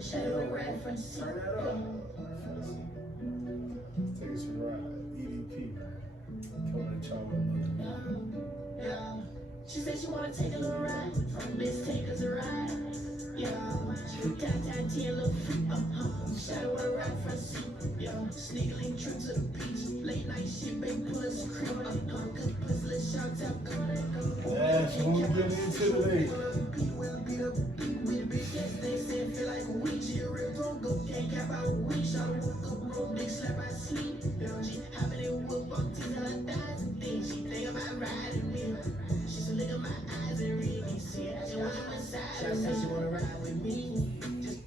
Shadow reference. Turn that up. Take us a ride. EDP, man. Coming at y'all with another. Yeah. She said she wanna take a little ride. Let's take us a ride. Yeah. Downtown T, a little freak. Shadow with a ride front seat. Yeah. Sneakling trip to the beach. Late night shit, baby, pull us a crib. Good pussy, let's shout out. Yeah, so what we getting into today? They said feel like a week. She a real go can't cap out a week. Shot woke up, roll big slap I sleep. She hopping in whoop up, teasing her thighs and things. She think about riding me. She said look at my eyes and really see it. She want my side. She said she wanna ride with me. Just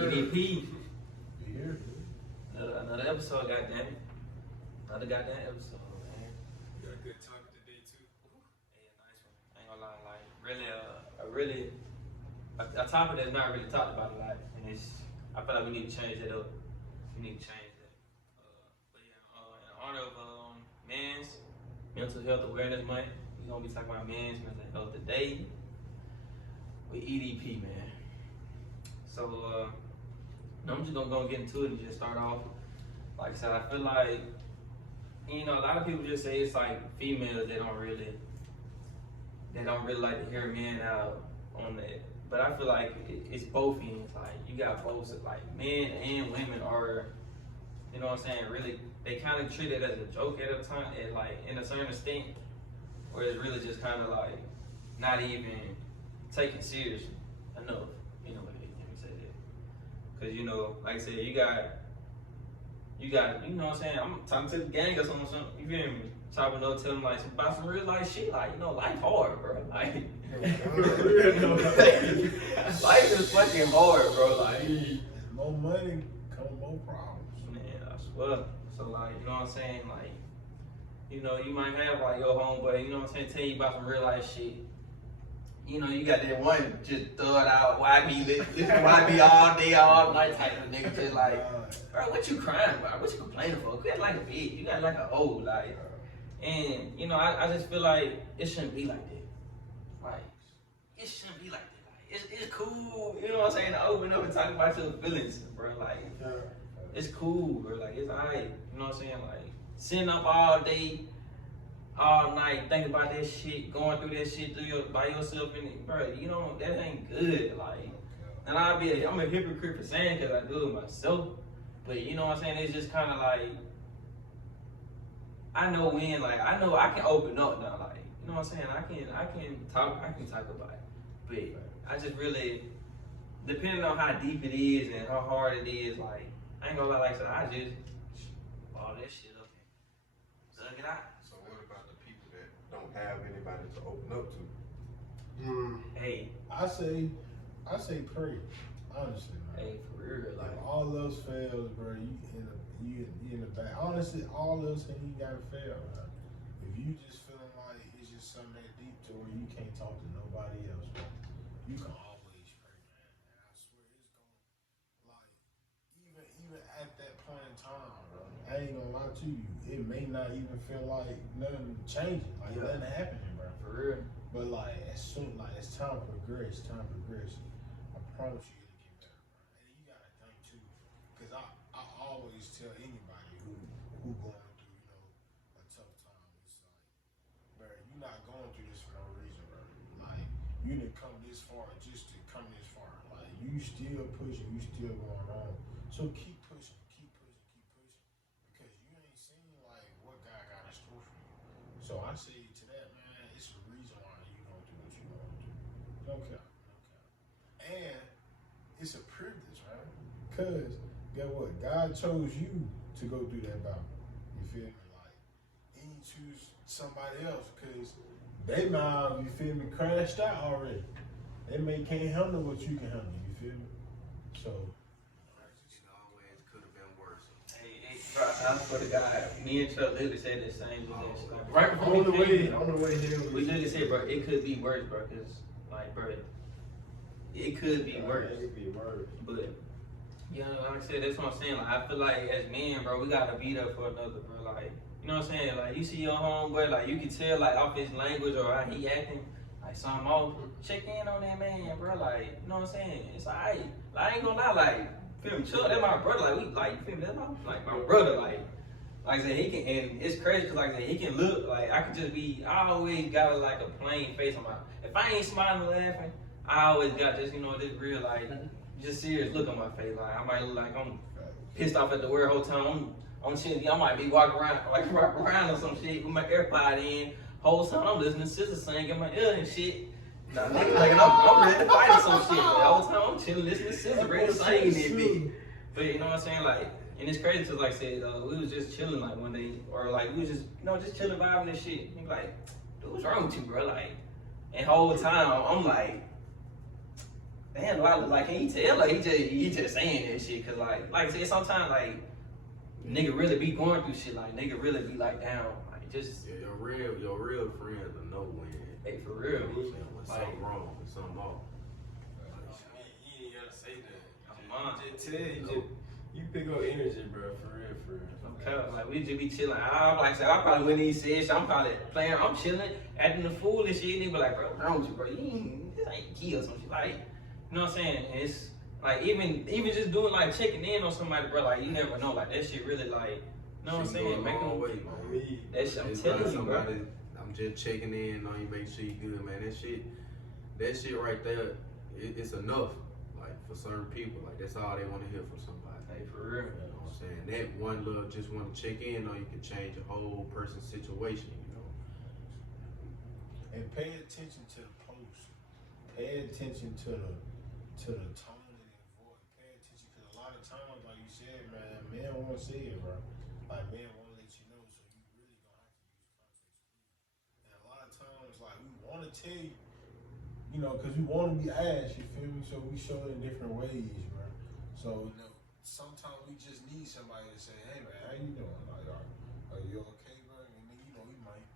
EDP. Another episode, goddamn. Another goddamn episode, man. We got a good topic today too. Yeah, nice one. I ain't gonna lie, like a topic that's not really talked about a lot, and I feel like we need to change that up. We need to change that. But yeah, in honor of Men's Mental Health Awareness Month, we're gonna be talking about men's mental health today with EDP, man. So I'm just gonna get into it and just start off. Like I said, I feel like, a lot of people just say it's like females they don't really like to hear men out on that. But I feel like it's both ends. Like you got both, like men and women are, you know what I'm saying, really they kind of treat it as a joke at a time, at like in a certain extent, or it's really just kind of like not even taken seriously enough. Let me say that. Cause like I said, you got, you know what I'm saying, I'm talking to the gang or something, you feel me? Chopping up, telling like about some real life shit, like, life hard, bro. Like, life is fucking hard, bro. Like, more money, come more problems. Man, I swear. So like, you know what I'm saying? Like, you might have like your homeboy, you know what I'm saying, tell you about some real life shit. You got that one just throw it out, YB, listen to YB all day, all night type of nigga, just like, bro, what you crying about? What you complaining for? Quit like a bitch. You got like a hoe, like, and I just feel like it shouldn't be like that. Like, it shouldn't be like that. Like, it's cool, you know what I'm saying, to open up and talk about your feelings, bro. Like, it's cool, bro. Like, it's alright, you know what I'm saying? Like, sitting up all day, all night, thinking about that shit, going through that shit by yourself, and bro, that ain't good. Like, and I'm a hypocrite for saying because I do it myself, but you know what I'm saying? It's just kind of like, I know I can open up now. Like, you know what I'm saying? I can talk about it, but I just really, depending on how deep it is and how hard it is, like, I ain't gonna lie, like I said, I just all that shit up and suck it out. So what about the people that don't have anybody to open up to? Hey, I say pray, honestly, man. hey, for real, Like like, all else fails, bro, you in the back. Honestly, all else ain't gotta fail, man. If you just feeling like it's just something that deep to where you can't talk to nobody else, man, you can always pray, man. And I swear it's gonna, like, even at that point in time, bro, I ain't gonna lie to you, it may not even feel like nothing changing, like nothing happening, bro. for real. But like as time progresses, I promise you it'll get better, bro. And you gotta think too, cause I always tell anybody who going through, a tough time, it's like, bro, you're not going through this for no reason, bro. Like, you didn't come this far just to come this far. Like, you still pushing, you still going on. So keep pushing, because you ain't seen like what God got in store for you. So I say to that, man, it's the reason why you going through what you going through. No cap. And it's a privilege, right? Cause guess what? God chose you to go through that battle. You feel me? Like, he didn't choose somebody else, cause they might, you feel me, crashed out already. They can't handle what you can handle. You feel me? So. Always could have been worse. Hey, bro, I swear to God, me and Chuck literally said the same thing. Like, right before On the way here. we literally said, bro, it could be worse, bro, cause like, bro, it could be worse. It could be worse. But Yeah, like I said, that's what I'm saying. Like, I feel like as men, bro, we gotta be there for another, bro. Like, you know what I'm saying? Like, you see your homeboy, like, you can tell, like, off his language or how he acting, like, something off. Check in on that man, bro. Like, you know what I'm saying? It's alright. Like, I ain't gonna lie, like, feel me? Chuck, that's my brother. Like, we, like, feel me? That's my brother. Like I said, he can, and it's crazy because, like I said, he can look, like, I could just be, I always got, like, a plain face on my, if I ain't smiling or laughing, I always got this, you know, this real, like, just serious look on my face. Like, I might look like I'm pissed off at the world whole time. I'm chilling, I might be walking around, like, walking around or some shit with my AirPod in, whole time I'm listening to Sister sing in my ear and shit. Nah, nigga, like, I'm ready to fight or some shit. But the whole time I'm chilling, listening to Sister, ready to sing in that bitch. But you know what I'm saying? Like, and it's crazy because, like I said, we was just chilling, like, one day, or, like, we was just, you know, just chilling, vibing and shit. He like, dude, what's wrong with you, bro? Like, and the whole time, I'm like, damn, like, can you tell? Like, he just saying that shit. Because, like I said, sometimes, like, nigga really be going through shit. Like, nigga really be, like, down. Like, just. Yeah, your real friends will know when. Hey, for real. When something wrong, when something off. You ain't gotta say that. Come on. Just tell you. You pick up energy, bro, for real, for real. Okay, like, we just be chilling. Like I said, I probably wouldn't even say shit. I'm probably playing, I'm chilling, acting the fool and shit. And they be like, bro, what's wrong with you, bro? This ain't key or some shit. Like, you know what I'm saying? And it's, like, even just doing, like, checking in on somebody, bro, like, you never know. Like, that shit really, like, you know what I'm saying? Make them way, man. That shit, I'm It's telling like you, bro. I'm just checking in on you, make sure you good, man. That shit right there, it's enough. Like, for certain people, like, that's all they want to hear from somebody. Hey, for real. You know what I'm saying? That one little just want to check in on you can change a whole person's situation, you know. And pay attention to the post. Pay attention to the tone and the voice. Pay attention because a lot of times, like you said, man, men won't see it, bro. Like, men won't let you know, so you really gonna have to use context. And a lot of times, like, we want to tell you, you know, because we want to be asked, you feel me? So we show it in different ways, bro. So, you know, sometimes we just need somebody to say, hey, man, how you doing? Like, are you okay, bro? And then, you know, you might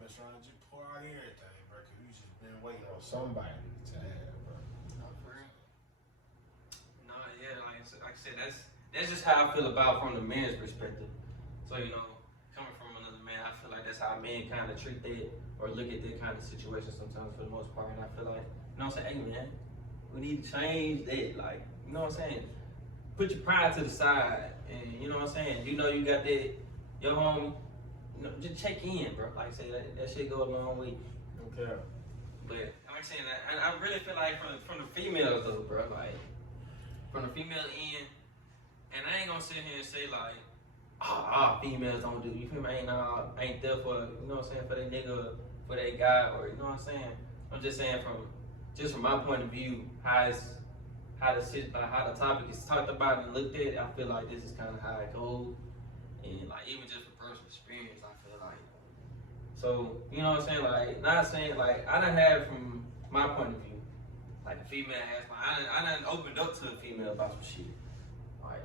mess around and just pour out everything, bro, because we just been waiting on somebody to have, bro. Not for real. No, yeah, like I said, that's just how I feel about from the man's perspective. So, you know, coming from another man, I feel like that's how men kind of treat that or look at that kind of situation sometimes for the most part. And I feel like, you know what I'm saying, hey, man, we need to change that. Like, you know what I'm saying? Put your pride to the side, and you know what I'm saying. You know you got that, your homie. You know, just check in, bro. Like I say, that shit go a long way. Okay. But like I said, I really feel like from the females though, bro. Like from the female end, and I ain't gonna sit here and say like, all females don't do. You feel me? Ain't there for, you know what I'm saying, for that nigga, for that guy, or you know what I'm saying. I'm just saying from my point of view, how the topic is talked about and looked at, I feel like this is kind of how it goes, and like even just from personal experience, I feel like. So you know what I'm saying, like not saying like I done had from my point of view, like a female asked, like I done opened up to a female about some shit, like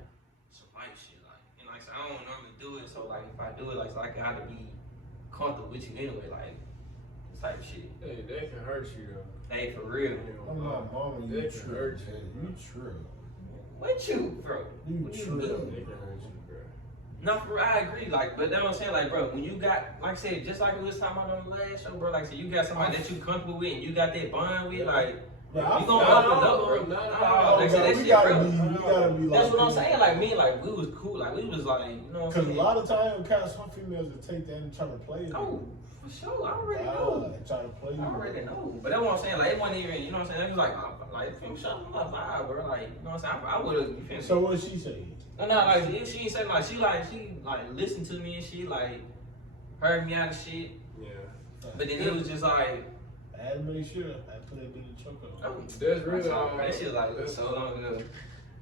some light shit, like and like I said, I don't normally do it, so like if I do it, like so I gotta be comfortable with you anyway, like this type of shit. Hey, that can hurt you though. Hey, for real. I'm not mama, you That can true. hurt you. You true. What you, bro? You What true. mean? That can hurt you, bro. No, for real, I agree. Like, but that's what I'm saying. Like, bro, when you got, like I said, just like we was talking about on the last show, bro. Like I said, you got somebody that you comfortable with, and you got that bond with. Like, Bro, you gonna open up, bro. No, Like I said, that we shit, gotta bro. be like. That's what I'm saying. Like me, like we was cool. Like we was like, you know what I'm Because a saying? lot of times, kind of some females will take that and try to play it. Oh, for sure. I already know. They try to play you. I already know. But that's what I'm saying. Like it wasn't even, you know what I'm saying? It was like, film shot my vibe, bro. Like, you know what I'm saying? I would have. You feel me? So what she say? No, like she ain't saying like she listened to me and she like heard me out of shit. Yeah. But then it was just like, I had to make sure I put it in the chocolate. oh, That's real. that shit like so long ago.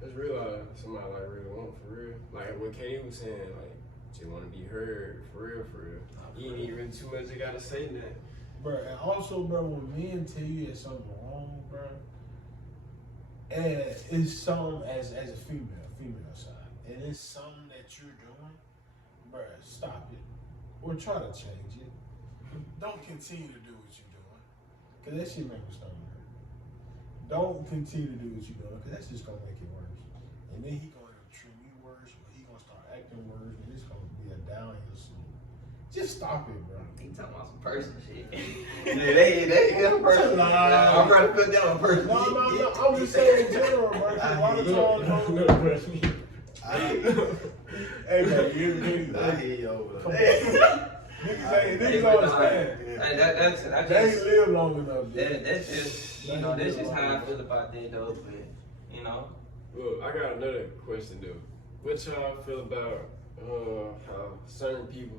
That's real. Somebody like really want for real. Like what Katie was saying, like just want to be heard for real, for real. You ain't even really too much you gotta say that. Bro, and also, bro, when men tell you there's something wrong, bro, and it's something as a female side, and it's something that you're doing, bro, stop it. Or try to change it. Don't continue to do what you're doing. Because that shit make my stomach hurt. Don't continue to do what you're doing, because that's just going to make it worse. And then he gonna treat me worse, or he gonna start acting worse, and it's gonna be a downhill slope. Just stop it, bro. He talking about some personal shit. They personal. I'm trying to put down personal. No. I'm just saying in general, bro. A lot of times, hey man, I hear you over come on. there. Niggas understand. Hey, that's They ain't live long enough. that's just that's just how I feel about that though. But you know, Look, I got another question though. What y'all feel about how certain people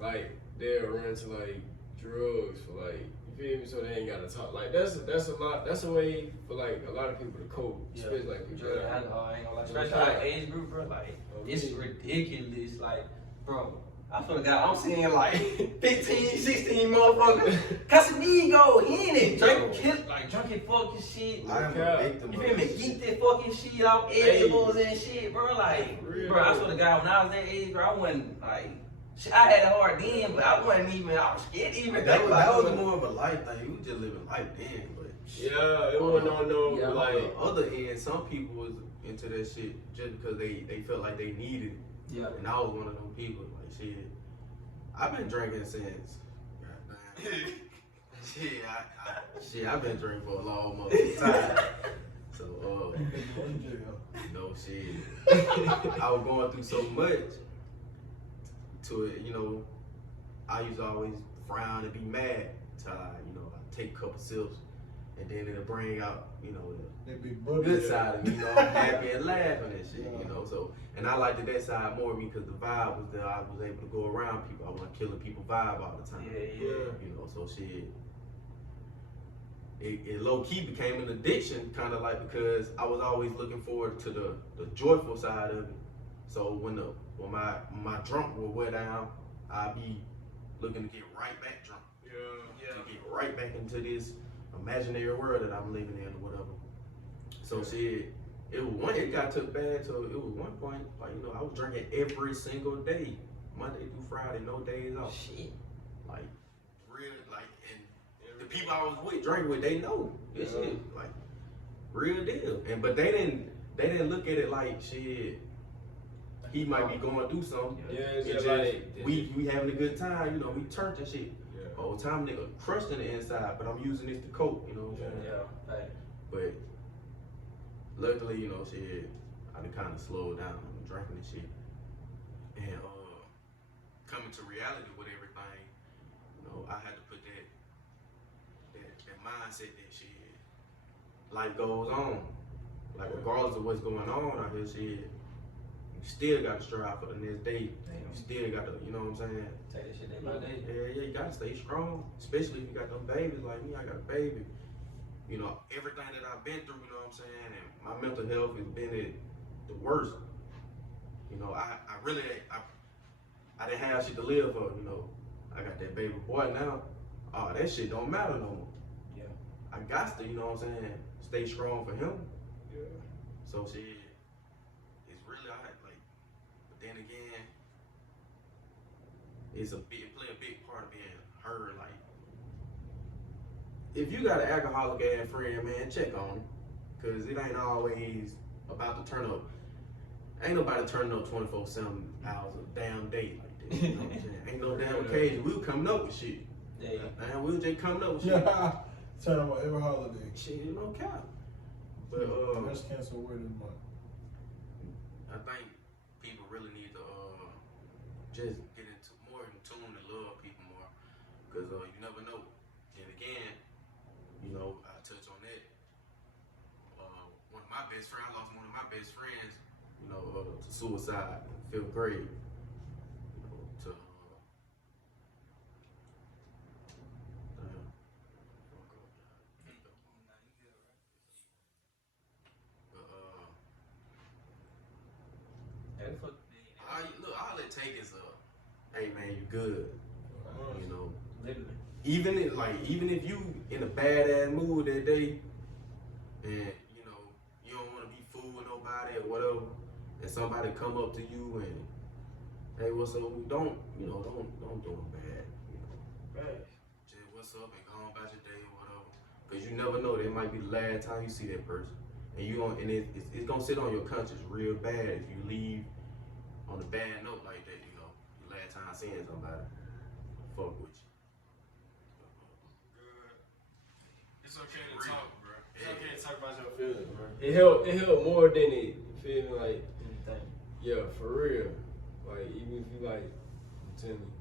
like they'll run to like drugs for like you feel me? So they ain't gotta talk. Like that's a lot. That's a way for like a lot of people to cope. yeah, Especially like people. drug and alcohol, I ain't gonna lie. Especially our age group, bro. Like it's ridiculous. Like, bro. I feel like I'm seeing like 15, 16 motherfuckers. Casamigo, he in it, drinking fucking shit. I am a victim You of feel me? this Eat shit. that fucking shit off edibles and shit, bro. Like, Real. bro, I swear to God, when I was that age, bro, I wasn't like, shit, I had it hard then, but I wasn't even, I was scared to even That think was about it. more of a life thing. We was just living life then, but Yeah, it wasn't on no Yeah. like. on the other end, some people was into that shit just because they felt like they needed it. Yeah. And I was one of them people. Like shit, I've been drinking since. Goddamn. I've been drinking for a long motherfucking time. So no shit. I was going through so much to it, you know. I used to always frown and be mad till I take a couple sips, and then it'll bring out, They be the good side of me, I'm happy and laughing and shit, So, and I liked that side more of me because the vibe was there. I was able to go around people. I wasn't killing people vibe all the time. Yeah. So shit. It low key became an addiction, kind of like because I was always looking forward to the joyful side of it. So when my drunk will wear down, I'd be looking to get right back drunk. To get right back into this imaginary world that I'm living in or whatever. So shit, it got to bad. So it was one point, like I was drinking every single day, Monday through Friday, no days off. Shit. Like real, like, and the people I was with, drinking with, they know this shit, like real deal. And but they didn't look at it like shit. He might be going through something. Yeah, it's It's just just, like we having a good time, we turned and shit. Yeah. Whole time nigga crushed in the inside, but I'm using this to cope, what I'm saying? Yeah. Hey. But luckily, shit, I done kind of slowed down on drinking and shit. And coming to reality with everything, I had to put that mindset that shit, life goes on. Like regardless of what's going on out here, shit, you still gotta strive for the next day. You still gotta, you know what I'm saying? Take this shit day by day. Yeah, you gotta stay strong. Especially if you got them babies like me, I got a baby. Everything that I've been through, you know what I'm saying? And my mental health has been at the worst. I really, I didn't have shit to live for, I got that baby boy now. Oh, that shit don't matter no more. Yeah. I got to, you know what I'm saying, stay strong for him. Yeah. So shit, it's really hard, like, but then again, it play a big part of being heard. Like, if you got an alcoholic ass friend, man, check on him, cause it ain't always about to turn up. Ain't nobody turning up 24/7 hours a damn day like that. You know what I'm saying? Ain't no damn occasion. We were coming up with shit. Yeah. Man, we were just coming up with shit. Yeah, turn on every holiday. Shit, it don't count. But Breast cancer awareness month. I think people really need to just get into more in tune and love people more, cause you never know. And again, I touch on that. One of my best friends, I lost one of my best friends, to suicide in 5th grade. To all it take is hey man, you good. Even if you in a bad ass mood that day, and you don't want to be fooling nobody or whatever, and somebody come up to you and hey, what's up? Don't do them bad. Just what's up and go on about your day or whatever. Cause you never know, that might be the last time you see that person. and it's gonna sit on your conscience real bad if you leave on a bad note like that. You know, the last time seeing somebody fuck with you. It's okay to talk, bro. It's okay to talk about your feelings, bro. It help more than it. You feel me? Like, yeah, for real. Like, even if you like, I'm telling you,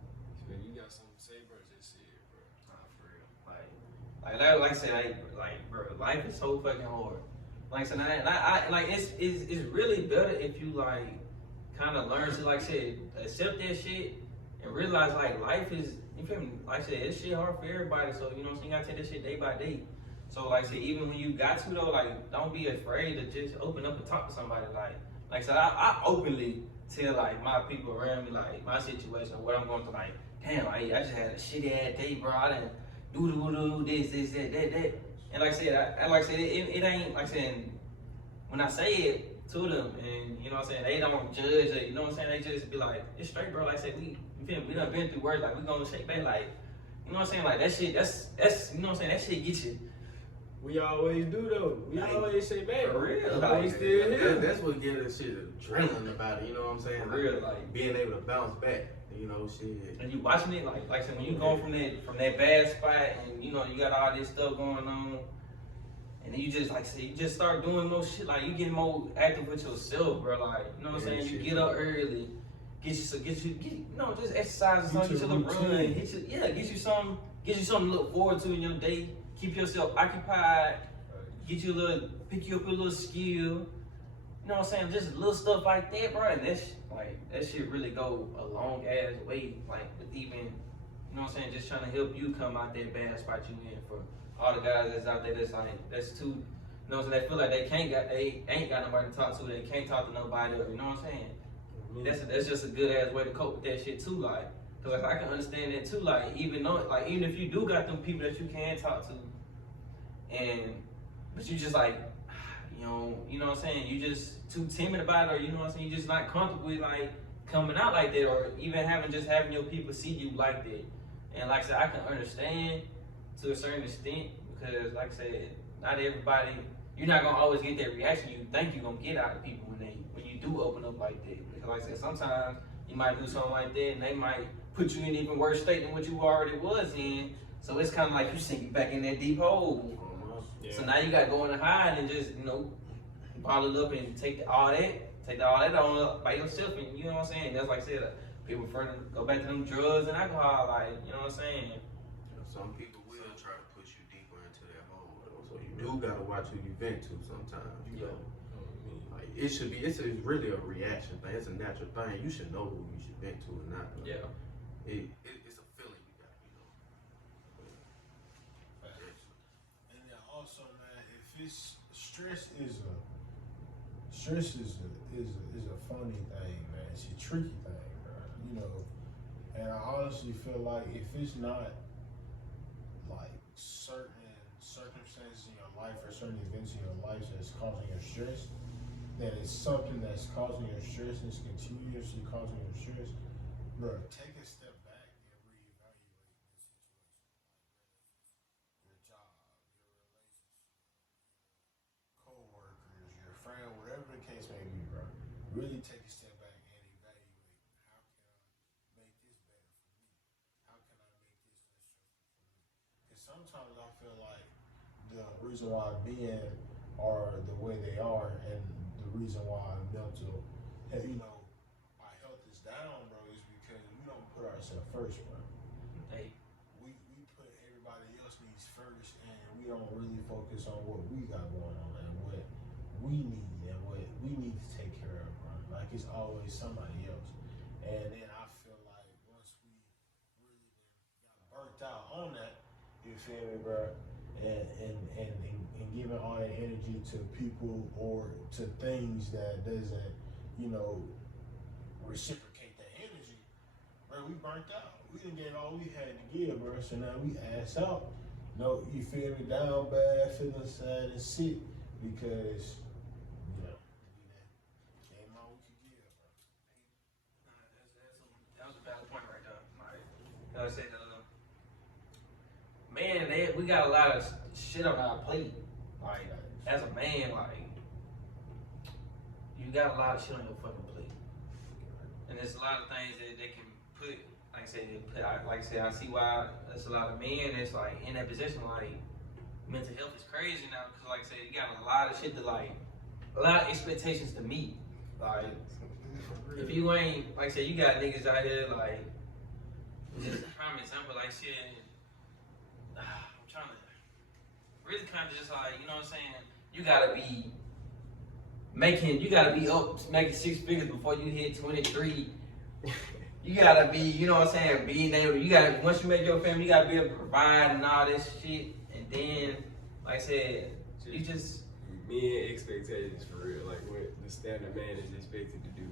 man, you got something to say, bro, just say it, bro. Nah, for real. Like I said, bro, life is so fucking hard. Like I said, I like it's really better if you like kind of learn to, like I said, accept that shit and realize like life is, you feel me? Like I said, it's shit hard for everybody. So you know what I'm saying, you gotta take this shit day by day. So like I said, even when you got to though, like don't be afraid to just open up and talk to somebody. Like I said, I openly tell like my people around me like my situation, what I'm going through. Like, damn, I just had a shitty ass day, bro. I didn't do this, that. And like I said, it ain't like saying when I say it to them, and you know what I'm saying, they don't judge it. You know what I'm saying? They just be like, it's straight, bro. Like I said, you feel me? We done been through work. Like we gonna shake back. Like, you know what I'm saying? Like that shit. That's you know what I'm saying. That shit gets you. We always do though. We always say back. For real. Like, we still here. That's what gives that shit adrenaline about it. You know what I'm saying? For real, like being able to bounce back. You know, shit. And you watching it, like I said, when you go from that bad spot, and you know you got all this stuff going on, and then you just like say you just start doing more shit, like you get more active with yourself, bro. Like you know what I'm saying, you get up early, get you know, just exercise or something, get you a little run, get you something to look forward to in your day, keep yourself occupied, pick you up a little skill. You know what I'm saying? Just little stuff like that, bro. And that shit really go a long ass way. Like with even, you know what I'm saying, just trying to help you come out that bad spot you in. For all the guys that's out there that's too, you know what I'm saying, they feel like they ain't got nobody to talk to, they can't talk to nobody, or, you know what I'm saying? Mm-hmm. That's just a good ass way to cope with that shit too, like, cause like I can understand that too, like even if you do got them people that you can talk to, but you just like, you know what I'm saying, you just too timid about it, or you know what I'm saying, you just not comfortable with like coming out like that, or even having your people see you like that. And like I said, I can understand to a certain extent, because like I said, not everybody, you're not gonna always get that reaction you think you're gonna get out of people when you do open up like that. Because like I said, sometimes you might do something like that and they might put you in an even worse state than what you already was in. So it's kind of like you sinking back in that deep hole. Yeah. So now you got to go in and hide and just, you know, bottle it up and take all that on up by yourself. And you know what I'm saying? That's like I said, people prefer to go back to them drugs and alcohol, like, you know what I'm saying? Some people will try to push you deeper into that hole, so you do gotta watch who you vent to sometimes. You know, like it's really a reaction thing. It's a natural thing. You should know who you should vent to or not. Yeah. It's a feeling you got, you know. And then also, man, if it's stress is a funny thing, man. It's a tricky thing, bro. You know, and I honestly feel like if it's not like certain circumstances in your life or certain events in your life that's causing your stress, then it's something that's causing your stress and it's continuously causing your stress, bro. Take a step back and reevaluate the situation. Your job, your relationship, your co-workers, your friend, whatever the case may be, bro. Really take a step back and evaluate, how can I make this better for me? How can I make this less stressful for me? Because sometimes I feel like the reason why men are the way they are, and the reason why mental, you know, our health is down, bro, is because we don't put ourselves first, bro. Hey. We put everybody else needs first, and we don't really focus on what we got going on and what we need and what we need to take care of, bro. Like it's always somebody else. And then I feel like once we really got burnt out on that, you feel me, bro? And giving all that energy to people or to things that doesn't, you know, reciprocate that energy, bro, we burnt out. We didn't get all we had to give, bro. So now we ass out. No, you feel me, down bad, feeling sad and sick because, you know, that ain't all we could give, bro. That was a valid point right there. Like I said, man, we got a lot of shit on our plate. Like, as a man, like, got a lot of shit on your fucking plate. And there's a lot of things that they can put, like I said, I see why there's a lot of men that's like in that position, like mental health is crazy now, because like I said, you got a lot of shit to like, a lot of expectations to meet. Like, if you ain't, like I said, you got niggas out here, like, just a prime example, like shit, I'm trying to, really kind of just like, you know what I'm saying, you gotta be up making 6 figures before you hit 23. You gotta be, you know what I'm saying, being able, you gotta, once you make your family, you gotta be able to provide and all this shit. And then, like I said, you just... Men expectations for real, like what the standard man is expected to do.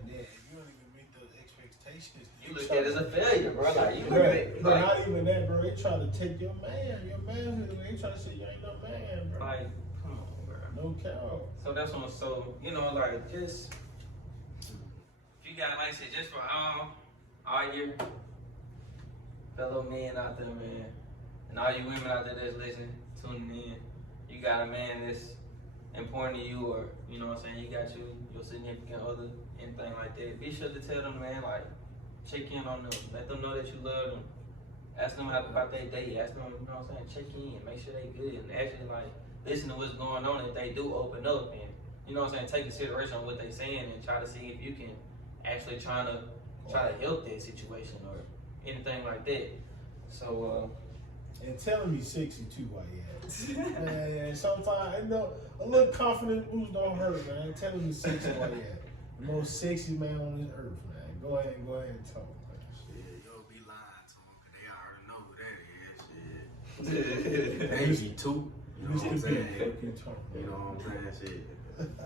And then if you don't even meet those expectations, You look at it as a failure, bro. Like, you look bro, at it, but like, not even that, bro. They try to take your manhood. They try to say you ain't no man, bro. like, come on, bro. No cow. So that's what, so, you know, like, just, if you got, like I said, just for all your fellow men out there, man, and all you women out there that's listening, tuning in, you got a man that's important to you, or, you know what I'm saying, you got your significant other, anything like that, be sure to tell them, man, like, check in on them, let them know that you love them, ask them about their day, ask them, you know what I'm saying, check in, make sure they good, and actually, like, listen to what's going on if they do open up, and, you know what I'm saying, take consideration on what they saying, and try to see if you can actually try to help that situation, or anything like that. So, And tell him he's sexy too while he at it. Man, sometimes, you know, a little confident boost don't hurt, man. Tell him he's sexy while he at it. The most sexy man on this earth, man. Go ahead and talk, man. Shit, yo, be lying to them, cause they already know who that is. Shit. Maybe two. You know what I'm saying? You know what I'm saying? Shit.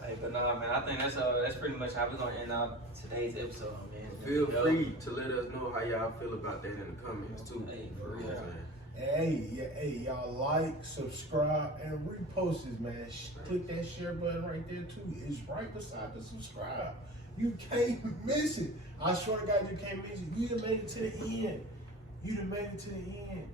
hey, but nah, man, I think that's pretty much how we're gonna end out today's episode, man. Feel free to let us know how y'all feel about that in the comments too. Hey, You know for what I'm real. And hey, y'all like, subscribe, and repost this, man. Click that share button right there too. It's right beside the subscribe. You can't miss it. I swear to God, you can't miss it. You done made it to the end.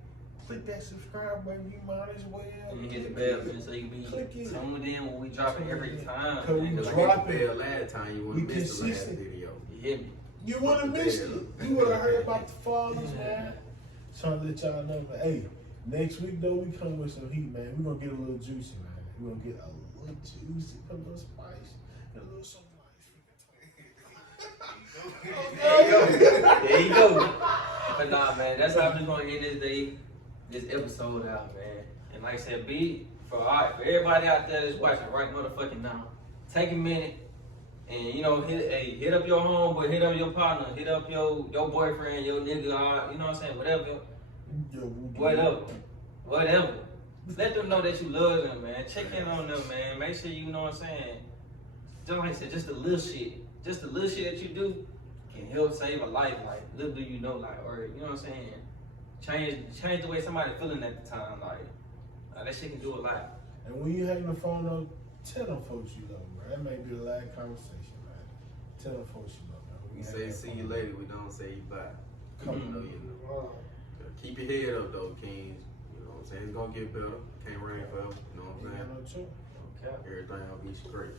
Click that subscribe button. You might as well. And you hit the bell, man, so you can Click be it. tuned in when we drop it every time. Cause Man, we 'cause I like, drop hit the bell last time, you wouldn't We miss the last consistent. video. you hit me. You would have missed it. You would have heard about the fathers, man. Trying to let y'all know, but hey, next week though, we come with some heat, man. We're gonna get a little juicy, man. We're gonna get a little juicy, put a little spice, and a little something There you go. But nah, man, that's how we're gonna end this episode out, man. And like I said, for everybody out there that's watching right motherfucking now, take a minute and, you know, hit up your homeboy, hit up your partner, hit up your boyfriend, your nigga, you know what I'm saying, whatever. Let them know that you love them, man. Check in on them, man. Make sure you know what I'm saying. Just like I said, just the little shit that you do can help save a life. Like, little do you know, like, or you know what I'm saying, change the way somebody feeling at the time. Like that shit can do a lot. And when you hang the phone up, tell them folks you love them, bro. That may be the last conversation, man. Tell them folks you love them. We say see you later, we don't say you bye. Come You know, you know. Keep your head up though, Kings. You know what I'm saying? It's gonna get better. Can't rain forever. You know what I'm You got saying? no choice. Okay. Everything will be straight.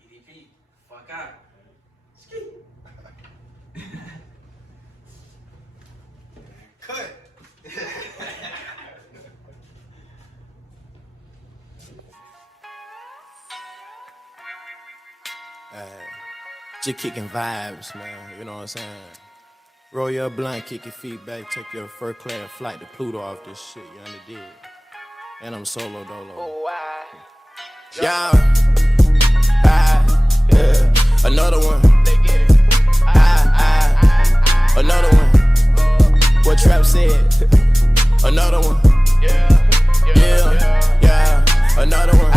EDP, fuck out. Ski. Cut! Just kicking vibes, man. You know what I'm saying? Roll your blunt, kick your feet back, take your first class flight to Pluto off this shit. You understand? And I'm solo dolo. Oh, wow. Yeah. Another one. They get it. Another one. What Trap said. Another one. Yeah. Yeah. Another one.